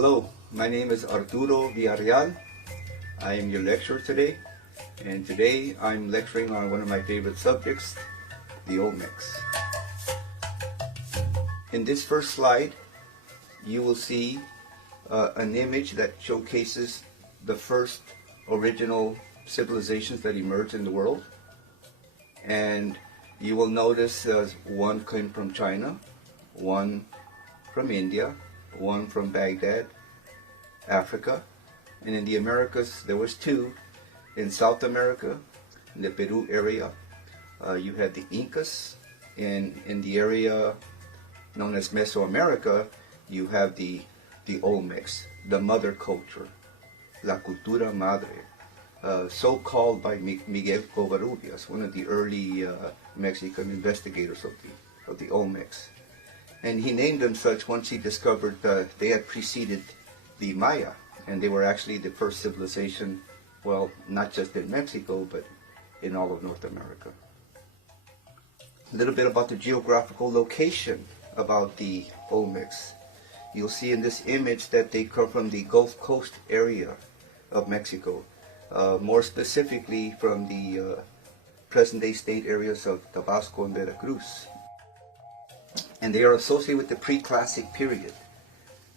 Hello, my name is Arturo Villarreal. I am your lecturer today, and today I'm lecturing on one of my favorite subjects, the Olmecs. In this first slide, you will see an image that showcases the first original civilizations that emerged in the world. And you will notice one came from China, one from India, one from Baghdad, Africa, and in the Americas there was two. In South America, in the Peru area, you had the Incas. In the area known as Mesoamerica, you have the Olmecs, the mother culture, la cultura madre, so called by Miguel Covarrubias, one of the early Mexican investigators of the Olmecs. And he named them such once he discovered they had preceded the Maya, and they were actually the first civilization, well, not just in Mexico, but in all of North America. A little bit about the geographical location about the Olmecs. You'll see in this image that they come from the Gulf Coast area of Mexico, more specifically from the present-day state areas of Tabasco and Veracruz. And they are associated with the pre-classic period,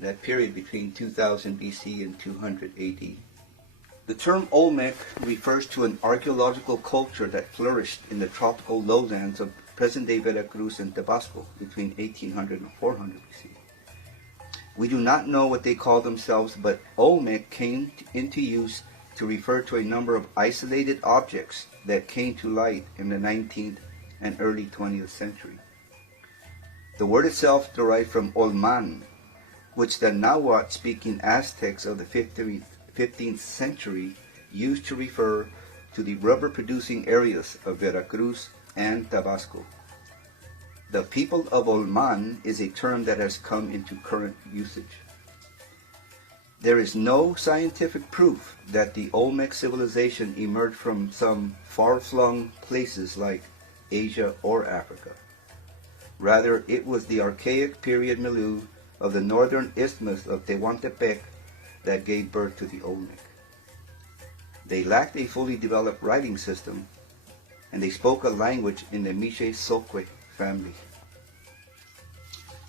that period between 2000 BC and 200 AD. The term Olmec refers to an archaeological culture that flourished in the tropical lowlands of present-day Veracruz and Tabasco between 1800 and 400 BC. We do not know what they call themselves, but Olmec came into use to refer to a number of isolated objects that came to light in the 19th and early 20th century. The word itself derived from Olman, which the Nahuatl-speaking Aztecs of the 15th century used to refer to the rubber-producing areas of Veracruz and Tabasco. The people of Olman is a term that has come into current usage. There is no scientific proof that the Olmec civilization emerged from some far-flung places like Asia or Africa. Rather, it was the archaic period milieu of the northern isthmus of Tehuantepec that gave birth to the Olmec. They lacked a fully developed writing system, and they spoke a language in the Mixe-Soque family.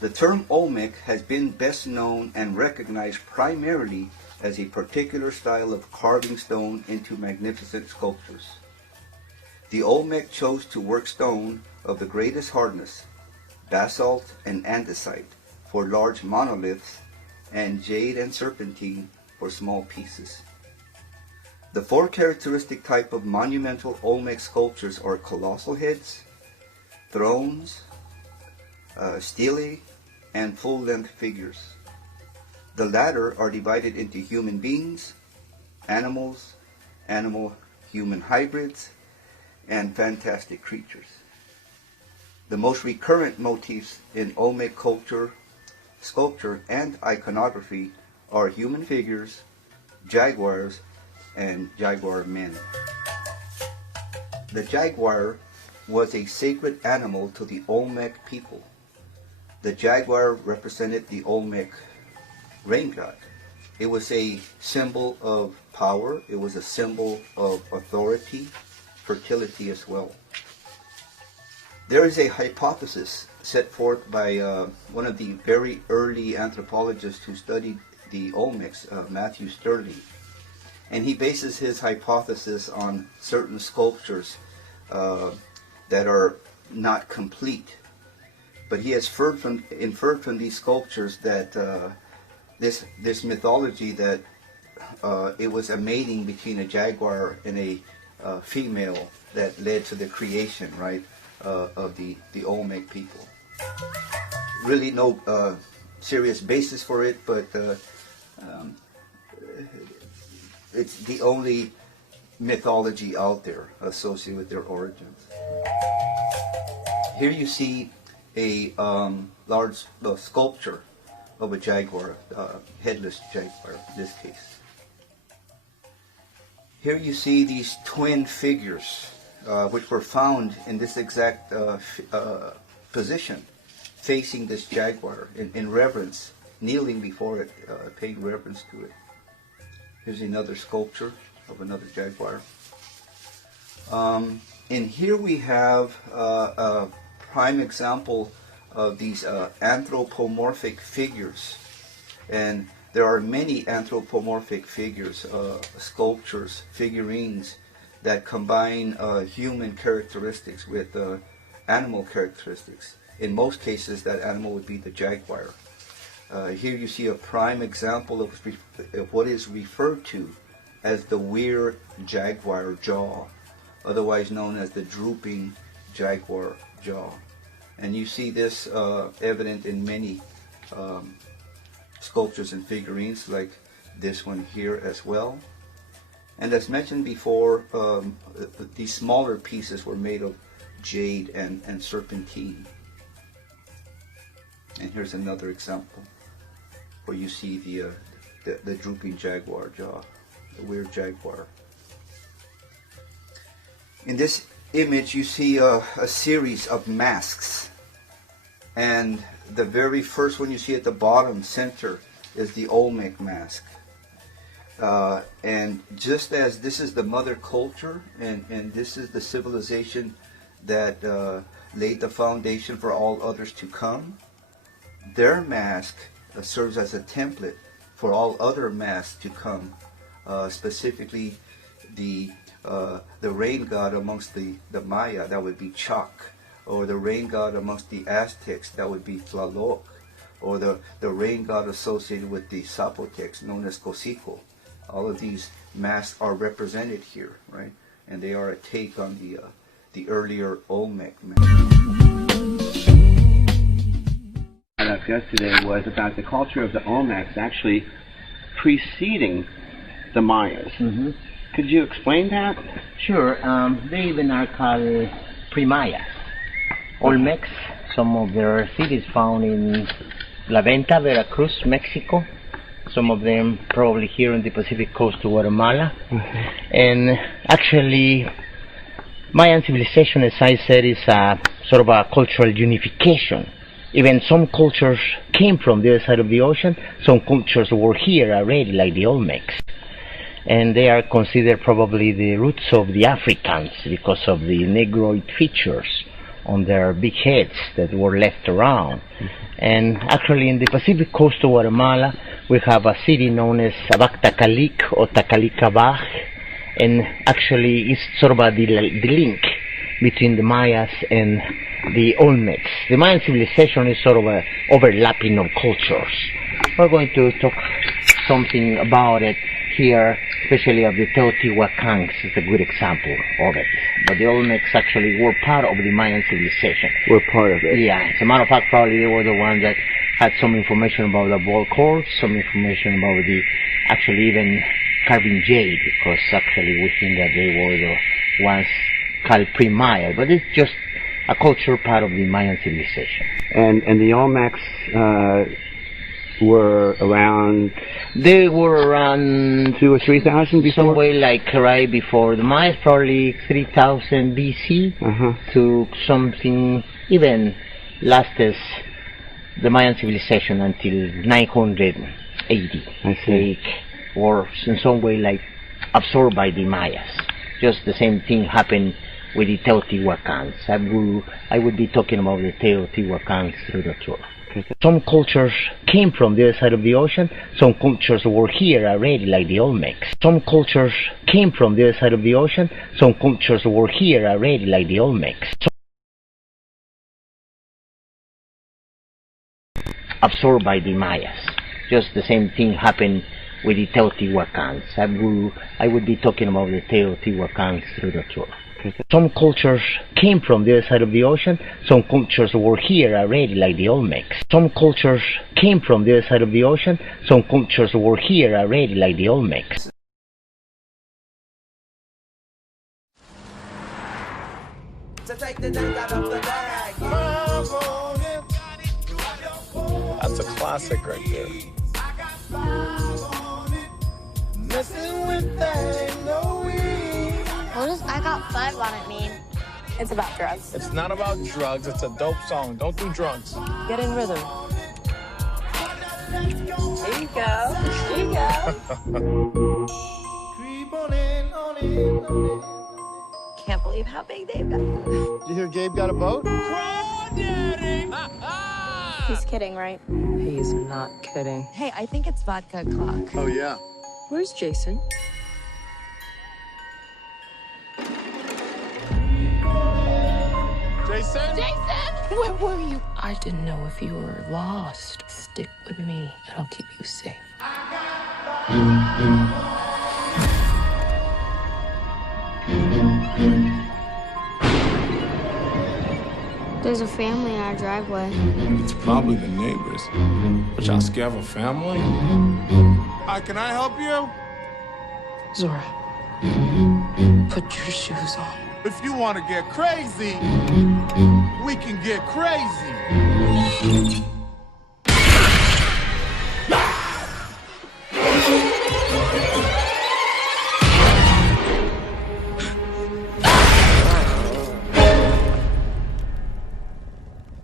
The term Olmec has been best known and recognized primarily as a particular style of carving stone into magnificent sculptures. The Olmec chose to work stone of the greatest hardness, basalt and andesite, for large monoliths, and jade and serpentine for small pieces. The four characteristic type of monumental Olmec sculptures are colossal heads, thrones, stelae, and full-length figures. The latter are divided into human beings, animals, animal-human hybrids, and fantastic creatures. The most recurrent motifs in Olmec culture, sculpture, and iconography are human figures, jaguars, and jaguar men. The jaguar was a sacred animal to the Olmec people. The jaguar represented the Olmec rain god. It was a symbol of power. It was a symbol of authority, fertility as well. There is a hypothesis set forth by one of the very early anthropologists who studied the Olmecs, Matthew Sturley, and he bases his hypothesis on certain sculptures that are not complete. But he has inferred from these sculptures that this mythology that it was a mating between a jaguar and a female that led to the creation, right, of the Olmec people. Really no serious basis for it, but it's the only mythology out there associated with their origins. Here you see a large sculpture of a jaguar, headless jaguar in this case. Here you see these twin figures which were found in this exact position, facing this jaguar in reverence, kneeling before it, paying reverence to it. Here's another sculpture of another jaguar. And here we have a prime example of these anthropomorphic figures. And there are many anthropomorphic figures, sculptures, figurines that combine human characteristics with animal characteristics. In most cases, that animal would be the jaguar. Here you see a prime example of what is referred to as the weird jaguar jaw, otherwise known as the drooping jaguar jaw. And you see this evident in many sculptures and figurines, like this one here as well. And as mentioned before, these smaller pieces were made of jade and serpentine. And here's another example where you see the drooping jaguar jaw, the weird jaguar. In this image you see a series of masks, and the very first one you see at the bottom center is the Olmec mask. And just as this is the mother culture, and this is the civilization that laid the foundation for all others to come, their mask serves as a template for all other masks to come, specifically the rain god amongst the Maya, that would be Chak, or the rain god amongst the Aztecs, that would be Tlaloc, or the rain god associated with the Zapotecs, known as Cosico. All of these masks are represented here, right? And they are a take on the earlier Olmec mask. I discussed yesterday was about the culture of the Olmecs actually preceding the Mayas. Mm-hmm. Could you explain that? Sure. They even are called pre-Mayas. Olmecs, some of their cities found in La Venta, Veracruz, Mexico. Some of them probably here on the Pacific coast of Guatemala. Mm-hmm. And actually, Mayan civilization, as I said, is a sort of a cultural unification. Even some cultures came from the other side of the ocean. Some cultures were here already, like the Olmecs. And they are considered probably the roots of the Africans because of the negroid features on their big heads that were left around. Mm-hmm. And actually in the Pacific coast of Guatemala, we have a city known as Abactacalic or Tacalicabaj, and actually it's sort of the link between the Mayas and the Olmecs. The Mayan civilization is sort of a overlapping of cultures. We're going to talk something about it here, especially of the Teotihuacans is a good example of it. But the Olmecs actually were part of the Mayan civilization. We're part of it. Yeah, as a matter of fact, probably they were the ones that had some information about the ball courts, some information about the actually even carving jade, because actually we think that they were the ones called pre-Maya, but it's just a cultural part of the Mayan civilization. And the Olmecs were around... They were around 2,000 or 3,000 before? Some way like right before the Mayas, probably 3,000 BC to something even lasted the Mayan civilization until 980. I see. They were in some way like absorbed by the Mayas. Just the same thing happened with the Teotihuacans. I would be talking about the Teotihuacans through the tour. Some cultures came from the other side of the ocean. Some cultures were here already, like the Olmecs. Some cultures came from the other side of the ocean. Some cultures were here already, like the Olmecs. Absorbed by the Mayas. Just the same thing happened with the Teotihuacans. I would be talking about the Teotihuacans through the tour. Some cultures came from the other side of the ocean. Some cultures were here already, like the Olmecs. Some cultures came from the other side of the ocean. Some cultures were here already, like the Olmecs. That's a classic right there. What does I Got 5 on it mean? It's about drugs. It's not about drugs. It's a dope song. Don't do drugs. Get in rhythm. There you go. There you go. Can't believe how big they've got. Did you hear Gabe got a boat? He's kidding, right? He's not kidding. Hey, I think it's vodka o'clock. Oh, yeah. Where's Jason? Jason? Jason! Where were you? I didn't know if you were lost. Stick with me, and I'll keep you safe. There's a family in our driveway. It's probably the neighbors. But y'all scared of a family? Hi, can I help you? Zora, put your shoes on. If you want to get crazy, we can get crazy.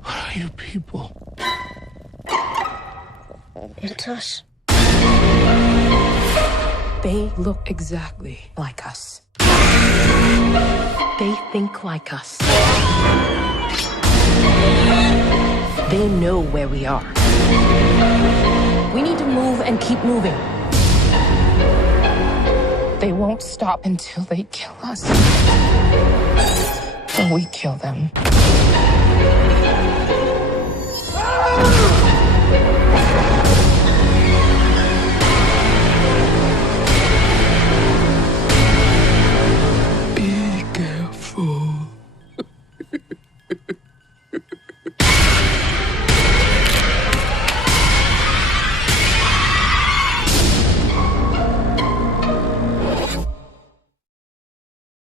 What are you people? It's us. They look exactly like us. They think like us. They know where we are. We need to move and keep moving. They won't stop until they kill us. Or we kill them.